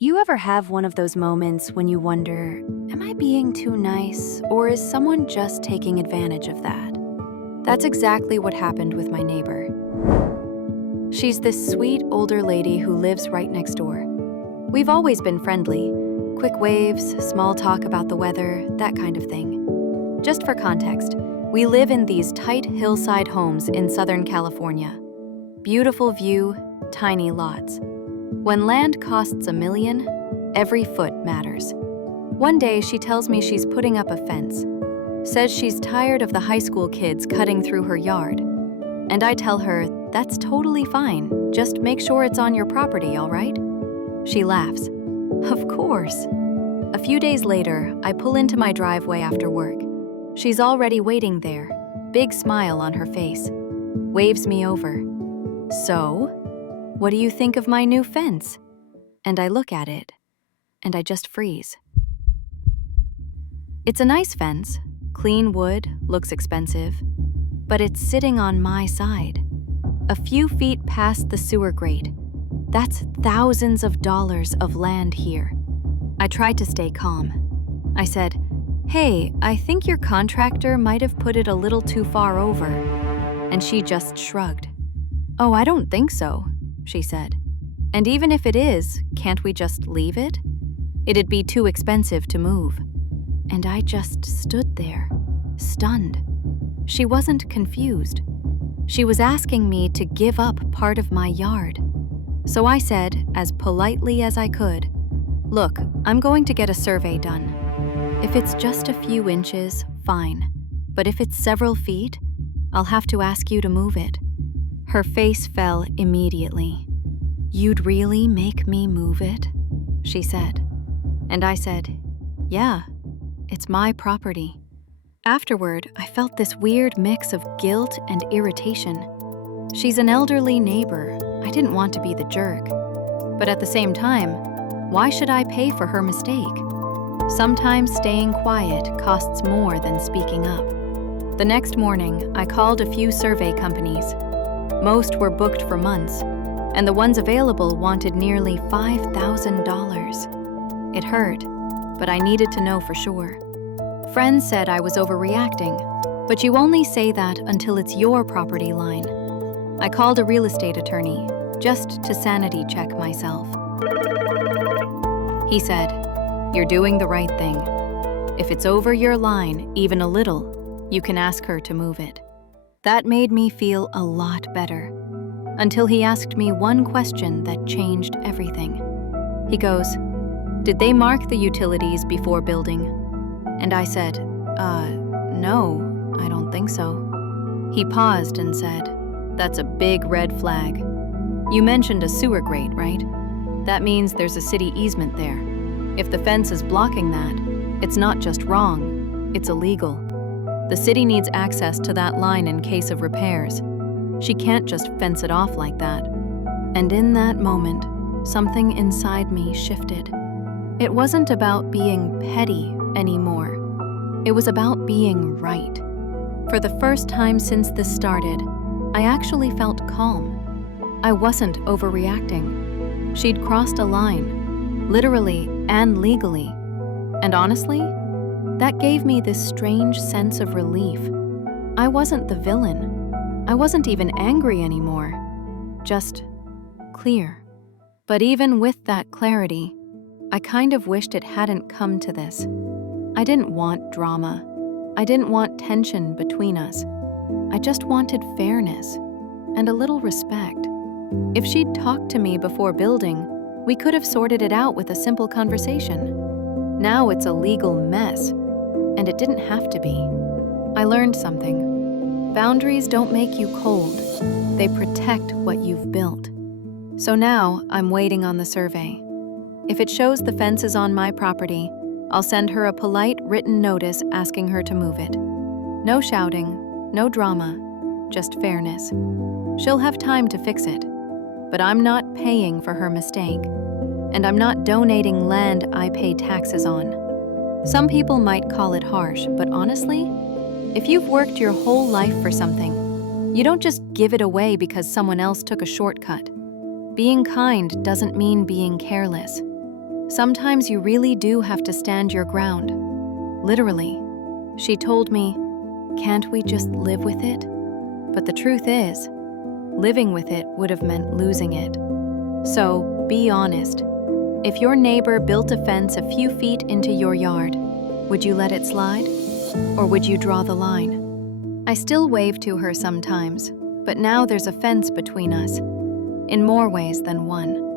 You ever have one of those moments when you wonder, am I being too nice, or is someone just taking advantage of that? That's exactly what happened with my neighbor. She's this sweet older lady who lives right next door. We've always been friendly. Quick waves, small talk about the weather, that kind of thing. Just for context, we live in these tight hillside homes in Southern California. Beautiful view, tiny lots. When land costs $1 million, every foot matters. One day, she tells me she's putting up a fence. Says she's tired of the high school kids cutting through her yard. And I tell her, that's totally fine. Just make sure it's on your property, all right? She laughs. Of course. A few days later, I pull into my driveway after work. She's already waiting there, big smile on her face. Waves me over. So, what do you think of my new fence? And I look at it, and I just freeze. It's a nice fence, clean wood, looks expensive, but it's sitting on my side, a few feet past the sewer grate. That's thousands of dollars of land here. I tried to stay calm. I said, "Hey, I think your contractor might have put it a little too far over." And she just shrugged. "Oh, I don't think so," she said. "And even if it is, can't we just leave it? It'd be too expensive to move." And I just stood there, stunned. She wasn't confused. She was asking me to give up part of my yard. So I said, as politely as I could, "Look, I'm going to get a survey done. If it's just a few inches, fine. But if it's several feet, I'll have to ask you to move it." Her face fell immediately. "You'd really make me move it?" she said. And I said, "Yeah, it's my property." Afterward, I felt this weird mix of guilt and irritation. She's an elderly neighbor. I didn't want to be the jerk. But at the same time, why should I pay for her mistake? Sometimes staying quiet costs more than speaking up. The next morning, I called a few survey companies. Most were booked for months, and the ones available wanted nearly $5,000. It hurt, but I needed to know for sure. Friends said I was overreacting, but you only say that until it's your property line. I called a real estate attorney, just to sanity check myself. He said, "You're doing the right thing. If it's over your line, even a little, you can ask her to move it." That made me feel a lot better, until he asked me one question that changed everything. He goes, "Did they mark the utilities before building?" And I said, No, I don't think so." He paused and said, "That's a big red flag. You mentioned a sewer grate, right? That means there's a city easement there. If the fence is blocking that, it's not just wrong, it's illegal. The city needs access to that line in case of repairs. She can't just fence it off like that." And in that moment, something inside me shifted. It wasn't about being petty anymore. It was about being right. For the first time since this started, I actually felt calm. I wasn't overreacting. She'd crossed a line, literally and legally. And honestly, that gave me this strange sense of relief. I wasn't the villain. I wasn't even angry anymore. Just clear. But even with that clarity, I kind of wished it hadn't come to this. I didn't want drama. I didn't want tension between us. I just wanted fairness and a little respect. If she'd talked to me before building, we could have sorted it out with a simple conversation. Now it's a legal mess, and it didn't have to be. I learned something. Boundaries don't make you cold. They protect what you've built. So now I'm waiting on the survey. If it shows the fence is on my property, I'll send her a polite written notice asking her to move it. No shouting, no drama, just fairness. She'll have time to fix it, but I'm not paying for her mistake, and I'm not donating land I pay taxes on. Some people might call it harsh, but honestly, if you've worked your whole life for something, you don't just give it away because someone else took a shortcut. Being kind doesn't mean being careless. Sometimes you really do have to stand your ground. Literally. She told me, "Can't we just live with it?" But the truth is, living with it would have meant losing it. So, be honest. If your neighbor built a fence a few feet into your yard, would you let it slide? Or would you draw the line? I still wave to her sometimes, but now there's a fence between us, in more ways than one.